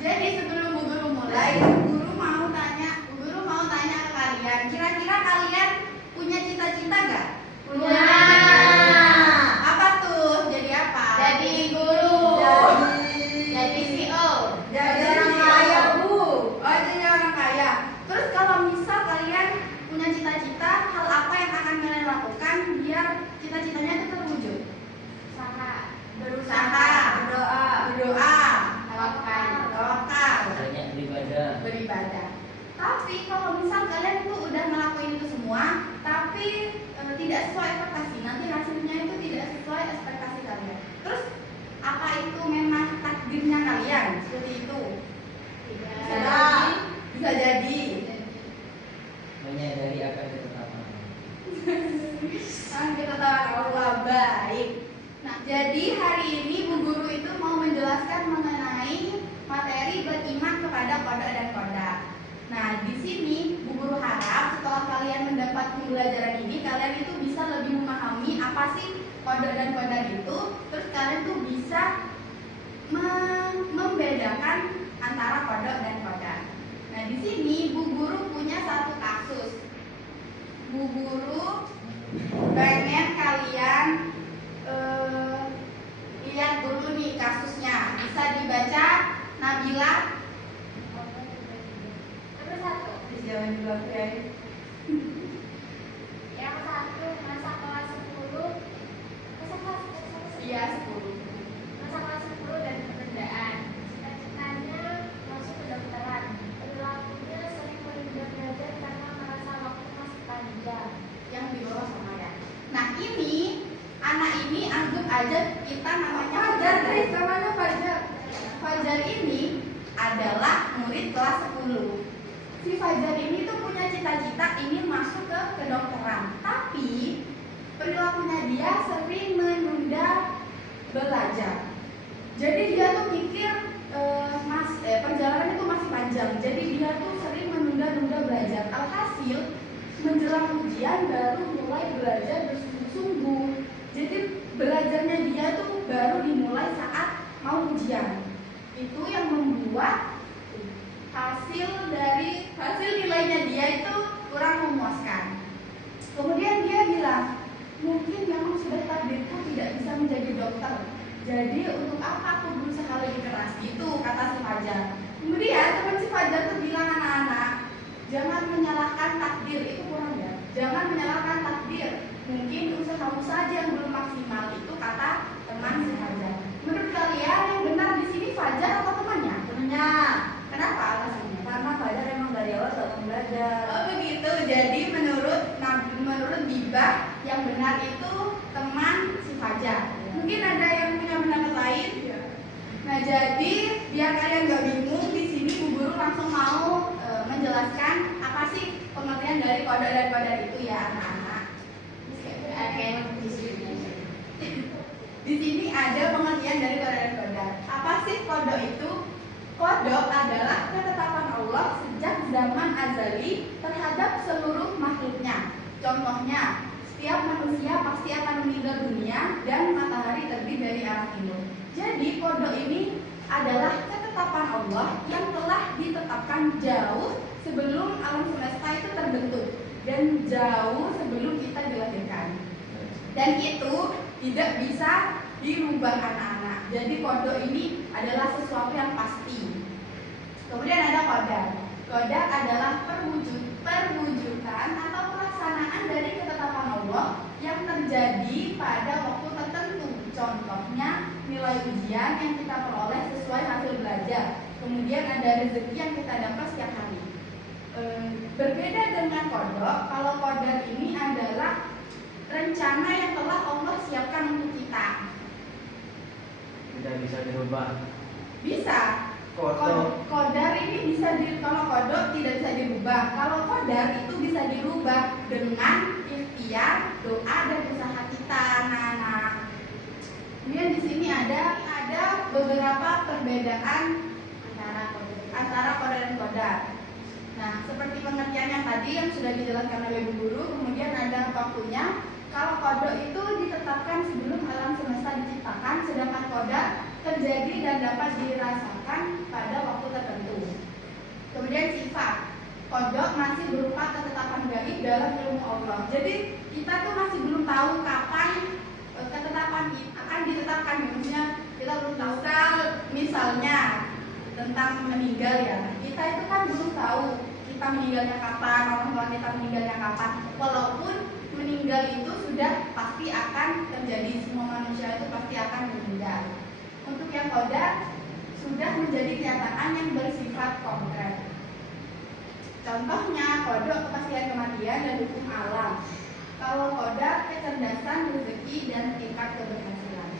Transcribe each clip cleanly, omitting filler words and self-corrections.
Jadi sebelum Bu Guru mulai, Bu Guru mau tanya ke kalian, kira-kira kalian punya cita-cita nggak? Punya. Apa tuh? Jadi apa? Jadi guru. Jadi CEO. Jadi orang kaya, Bu. Oh, jadi orang kaya. Terus kalau misal kalian punya cita-cita, hal apa yang akan kalian lakukan biar cita-citanya itu terwujud? Berusaha, berdoa, tawakal, banyak beribadah. Tapi kalau misal kalian tuh udah ngelakuin itu semua, tapi tidak sesuai ekspektasi, nanti hasilnya itu tidak sesuai ekspektasi kalian. Terus apa itu memang takdirnya kalian seperti itu? Bisa jadi. menyadari akan ketetapan. Kita tahu Allah baik. Nah, jadi hari ini Bu Guru itu mau menjelaskan mengenai materi beriman kepada qada dan qadar. Nah, di sini Bu Guru harap setelah kalian mendapat pembelajaran ini, kalian itu bisa lebih memahami apa sih qada dan qadar itu, terus kalian tuh bisa membedakan antara qada dan qadar. Nah, di sini Bu Guru punya satu kasus. Bu Guru pengen kalian lihat dulu nih kasusnya. Bisa dibaca, Nabila. Nomor 1. Jalan dulu ya. Yang 1 masa kelas 10. Iya, 10. Masa kelas 10 dan pekerjaan. Cita-citanya masuk kedokteran. Perilakunya sering menunda belajar karena merasa waktu masih panjang. Yang di bawah sama ya. Nah, ini anak ini anggap aja kita namanya Fajar. Namanya Fajar. Fajar ini adalah murid kelas 10. Si Fajar ini tuh punya cita-cita ingin masuk ke kedokteran, tapi perilakunya dia sering menunda belajar. Jadi dia tuh mikir perjalanan itu masih panjang. Jadi dia tuh sering menunda-nunda belajar. Alhasil menjelang ujian baru mulai belajar bersungguh-sungguh. Jadi belajarnya dia tuh baru dimulai saat mau ujian. Itu yang membuat hasil nilainya dia itu kurang memuaskan. Kemudian dia bilang, mungkin memang sudah takdirku tidak bisa menjadi dokter. Jadi untuk apa aku berusaha lebih keras? Itu kata si Fajar. Kemudian teman si Fajar tuh bilang, anak-anak, jangan menyalahkan takdir, itu kurang ya. Jangan menyalahkan takdir. Mungkin usahamu saja yang belum maksimal, itu kata teman si Fajar. Menurut kalian yang benar di sini Fajar atau temannya? Temennya. Kenapa alasannya? Karena Fajar emang dari awal gak mau belajar. Oh begitu. Jadi menurut Bibah yang benar itu teman si Fajar. Mungkin ada yang punya pendapat lain? Nah, jadi biar kalian gak bingung, di sini Bu Guru langsung mau menjelaskan apa sih pengertian dari qada dan qadar itu ya, anak-anak. Oke. Di sini ada pengertian dari qada dan qadar. Apa sih qada itu? Qada adalah ketetapan Allah sejak zaman azali terhadap seluruh makhluknya. Contohnya, setiap manusia pasti akan meninggal dunia dan matahari terbit dari arah timur. Jadi qada ini adalah ketetapan Allah yang telah ditetapkan jauh sebelum alam semesta itu terbentuk dan jauh sebelum kita dilahirkan. Dan itu tidak bisa dirubah, anak-anak. Jadi qada ini adalah sesuatu yang pasti. Kemudian ada qadar. Qadar adalah perwujudan atau pelaksanaan dari ketetapan Allah yang terjadi pada waktu tertentu. Contohnya nilai ujian yang kita peroleh sesuai hasil belajar. Kemudian ada rezeki yang kita dapat setiap hari. Berbeda dengan qada, kalau qadar ini adalah rencana yang telah Allah siapkan untuk kita. Tidak bisa dirubah. Bisa. Qadar ini bisa kalau qada tidak bisa dirubah. Kalau qadar itu bisa dirubah dengan ikhtiar, doa dan usaha kita, anak-anak. Kemudian di sini ada beberapa perbedaan antara qada dan qadar. Nah, seperti pengertian yang tadi yang sudah dijelaskan oleh Bu Guru, kemudian ada waktunya. Kalau qada itu ditetapkan sebelum alam semesta diciptakan, sedangkan qadar terjadi dan dapat dirasakan pada waktu tertentu. Kemudian sifat, kodok masih berupa ketetapan gaib dalam ilmu Allah. Jadi kita tuh masih belum tahu kapan ketetapan akan ditetapkan. Maksudnya kita belum tahu. Misalnya tentang meninggal ya, kita itu kan belum tahu kita meninggalnya kapan, orang tua kita meninggalnya kapan. Walaupun meninggal itu sudah pasti akan terjadi, semua manusia itu pasti akan meninggal. Untuk yang qadar sudah menjadi kenyataan yang bersifat konkret. Contohnya kodok kepastian kematian dan hukum alam. Kalau qadar kecerdasan, rezeki dan tingkat keberhasilan.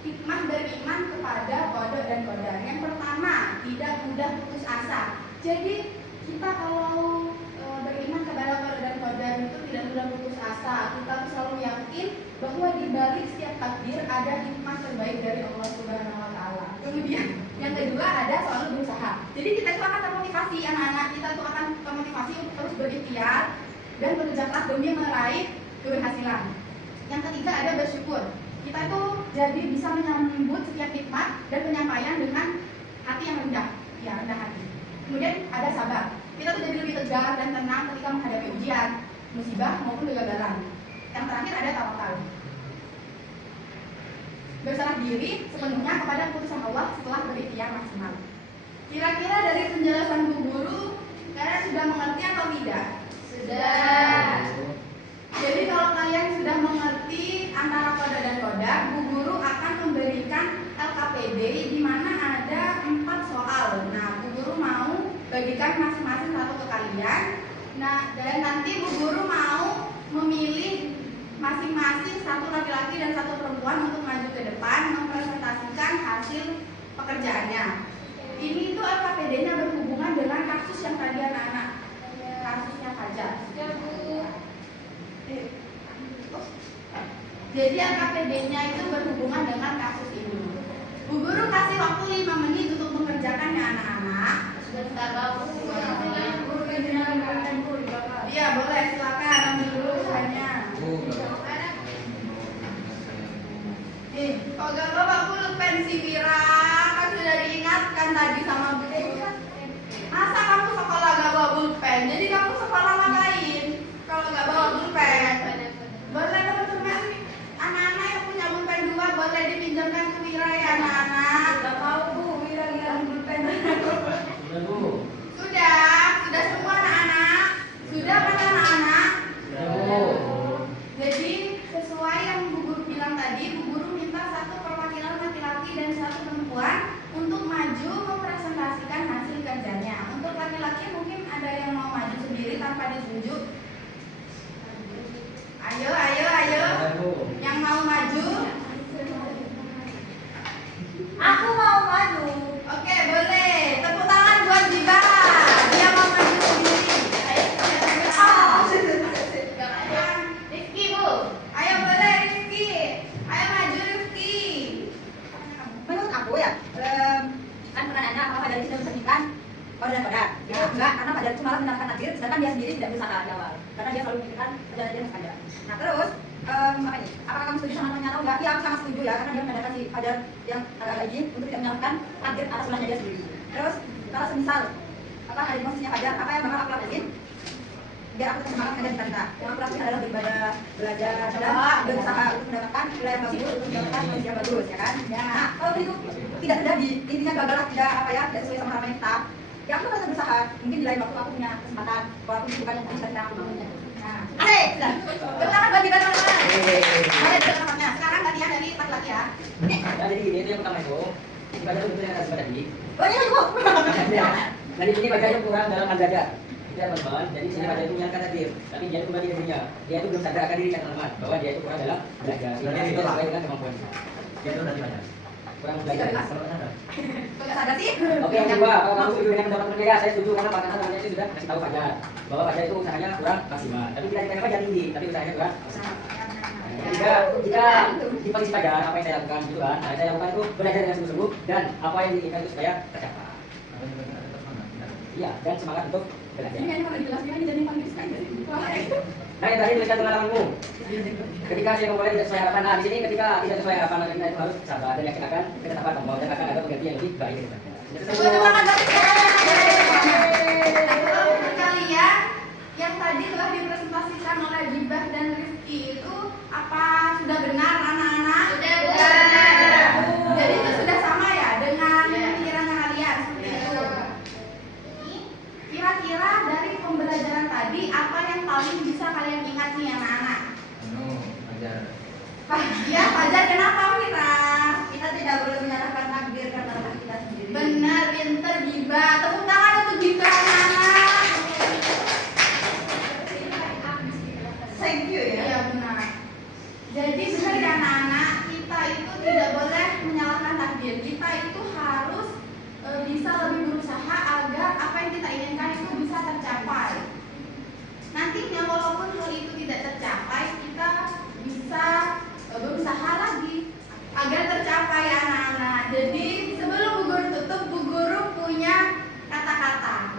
Hikmah beriman kepada kodok dan qadar. Yang pertama, tidak mudah putus asa. Jadi kita kalau beriman kepada kodok dan qadar itu tidak mudah putus asa. Kita selalu yakin bahwa di balik setiap takdir ada hikmah terbaik dari Allah Subhanahu wa taala. Kemudian yang kedua ada selalu berusaha. Jadi kita itu akan termotivasi, anak-anak kita itu akan termotivasi untuk terus berikhtiar dan bekerja keras demi meraih keberhasilan. Yang ketiga ada bersyukur. Kita itu jadi bisa menyambut setiap hikmah dan penyampaian dengan hati yang rendah, ya rendah hati. Kemudian ada sabar. Kita tuh jadi lebih tegar dan tenang ketika menghadapi ujian, musibah maupun kegagalan. Yang terakhir ada tawakal. Berserah diri sepenuhnya kepada keputusan Allah setelah berikhtiar maksimal. Kira-kira dari penjelasan Bu Guru, kalian sudah mengerti atau tidak? Sudah. Jadi kalau kalian sudah mengerti antara qada dan qadar, Bu Guru akan memberikan LKPD di mana ada 4 soal. Nah, Bu Guru mau bagikan masing-masing satu ke kalian. Nah, dan nanti Bu Guru mau memilih masing-masing satu laki-laki dan satu perempuan untuk maju ke depan mempresentasikan hasil pekerjaannya. Ini itu LKPD-nya berhubungan dengan kasus yang tadi anak-anak, kasusnya Fajar. Ya Bu. Jadi LKPD-nya itu berhubungan dengan kasus ini. Bu Guru kasih waktu 5 menit untuk mengerjakannya anak-anak. Sudah tahu. Iya boleh, silakan ambil dulu hanya. Kok gak bawa pulpen si Wira? Kan sudah diingatkan tadi sama Bu Guru. Masa kamu sekolah gak bawa pulpen? Jadi kamu sekolah ngapain? Kalau gak bawa pulpen? Boleh teman-teman, anak-anak yang punya pulpen 2 boleh dipinjamkan ke Wira ya anak-anak. Gak mau Bu, Wira hilang pulpen. Sudah Bu. Sudah semua anak-anak. Sudah kan anak-anak? Sudah Bu. Jadi sesuai yang Bu Guru bilang tadi, Bu Guru minta satu perwakilan laki-laki dan satu perempuan untuk maju mempresentasikan hasil kerjanya. Untuk laki-laki mungkin ada yang mau maju sendiri tanpa ditunjuk. Ayo. Sudah Bu. Yang mau maju? Aku mau maju. Oke, boleh. Tepuk tangan buat Jiba. Dia mau maju sendiri. Rifki, Bu. Ayo boleh Rifki. Ayo maju Rifki. Menurut aku ya, kan pertanyaannya apakah Fajar sudah mencerminkan qada dan qadar? Ya, enggak, karena Fajar itu malah menyenangkan takdir, sedangkan dia sendiri tidak berusaha di awal, karena dia selalu memikirkan perjalanan dia saja. Nah terus, apa ini? Apakah kamu setuju sama temannya atau enggak? Iya, aku sangat setuju ya, karena dia menandakan si Fajar yang agak-agak izin untuk tidak menyalahkan takdir atas ulahnya dia sendiri. Terus, kalau semisal apa hari maksudnya Fajar, apa yang bakal aku lakuin? Biar aku tetap semangat dan cita-cita. Yang aku lakuin adalah beribadah, belajar, dan berusaha untuk mendapatkan nilai yang bagus, untuk mendapatkan kondisi yang bagus, ya kan? Nah, kalau itu tidak terjadi, intinya gagal tidak apa ya, tidak sesuai sama harapan kita. Ya aku akan berusaha, mungkin di lain waktu aku punya kesempatan, walaupun bukan yang bisa kita aku bangunnya. Nah, asik, sudah. Bertangan bagi teman-teman. Boleh dikenalkannya. Sekarang gantian dari laki-laki ya. Nah, jadi gini, itu yang pertama itu ibadah itu betul yang kasih tadi. Oh ini ibu. Nah, di sini bacanya kurang dalam al-dada. Itu ya teman-teman. Jadi sini baca itu menyangka takdir, tapi dia itu kembali ke dirinya. Dia itu belum sadar akan diri teman-teman bahwa dia itu kurang dalam belajar. Ini itu sesuai dengan kemampuannya. Dia itu nanti banyak. Kurang belajar. Enggak sadar sih? Oke, yang kedua, kalau kamu setuju dengan pendapat mereka, saya setuju karena Pak Kanan itu sudah kasih tahu Fajar bahwa Fajar itu usahanya kurang maksimal. Tapi tidak dikatakan Fajar tinggi, tapi usahanya kurang maksimal. Jika di posisi Fajar, apa yang saya lakukan gitu kan? Nah, saya lakukan itu belajar dengan sungguh-sungguh dan apa yang diinginkan itu supaya tercapai. Iya, dan semangat untuk Ini kan kalau dijelaskan ini jadi paling sekali. Nah, yang tadi tuliskan pengalamanmu. Ketika saya memulai tidak sesuai harapan, nah di sini ketika tidak sesuai harapan, kita itu harus sabar dan yakin akan ketetapan Allah dan akan ada pengganti yang lebih baik ke depan. Kalian yang tadi telah dipresentasikan oleh Gibah dan Rizky itu apa sudah benar anak-anak? Sudah benar. Jadi itu sudah sama ya dengan pikirannya kalian seperti itu. Kira-kira dari pembelajaran tadi apa yang paling bisa kalian ingat nih anak-anak? Ya, Fajar kenapa Mira? Kita tidak boleh menyalahkan takdir karena Allah kita sendiri. Benar, pinter Gibah. Tepuk tangan untuk Gibah anak-anak. Thank you ya. Iya benar. Jadi benar ya anak-anak, kita itu tidak boleh menyalahkan takdir. Kita itu harus bisa lebih berusaha agar apa yang kita inginkan itu bisa tercapai. Nantinya walaupun hal itu tidak tercapai, kita bisa berusaha lagi agar tercapai anak-anak. Jadi sebelum Bu Guru tutup, Bu Guru punya kata-kata.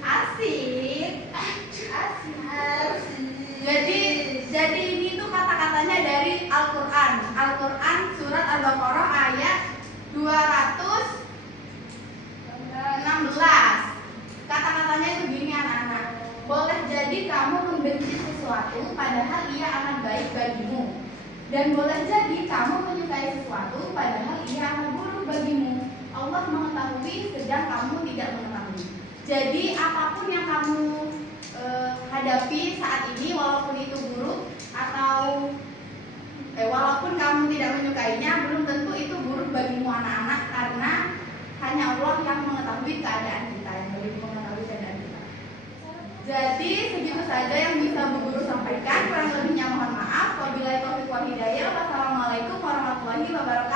Asik. Jadi ini tuh kata-katanya dari Al-Qur'an. Al-Qur'an surat Al-Baqarah ayat 216. Kata-katanya itu gini anak-anak. Boleh jadi kamu membenci sesuatu padahal ia akan baik bagimu. Dan boleh jadi kamu menyukai sesuatu padahal ia akan buruk bagimu. Allah mengetahui sedang kamu tidak mengetahui. Jadi apapun yang kamu hadapi saat ini, walaupun itu buruk atau walaupun kamu tidak menyukainya, belum tentu itu buruk bagimu anak-anak, karena hanya Allah yang mengetahui keadaan kita, yang lebih mengetahui keadaan kita. Jadi segitu saja yang bisa Bu Guru sampaikan. Kurang lebihnya mohon maaf. Wabillahi taufiq wal hidayah. Wassalamualaikum warahmatullahi wabarakatuh.